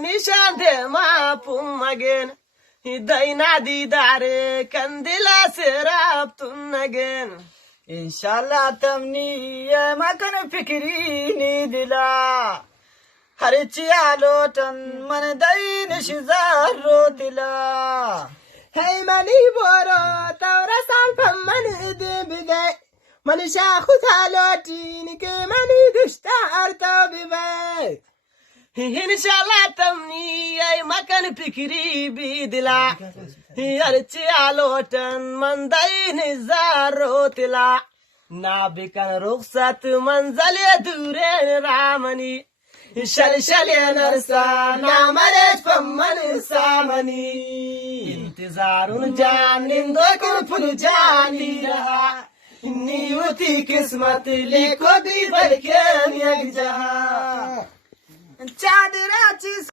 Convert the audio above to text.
निशान दे मापुम again. Daina didare kandila serap tun again. इंशाल्लाह तमनी ये मकन फिक्री नी दिला हर चियालो तन मन दईन शिजारो दिला Hey mani boro tawra salpam mani de bide. Mani shakhu thaloti ke mani dushta arta bibe. Inshallah tamni ay makan fikri bidila. Archi alotan mandai nizaro tila. Nabikan rukhsat manzale dure ramani. Shal narsa namalet famman samani. इंतजारुन जान निंदो को full जानी रहा नियति किस्मत लिखो दी बल के जहा चादरा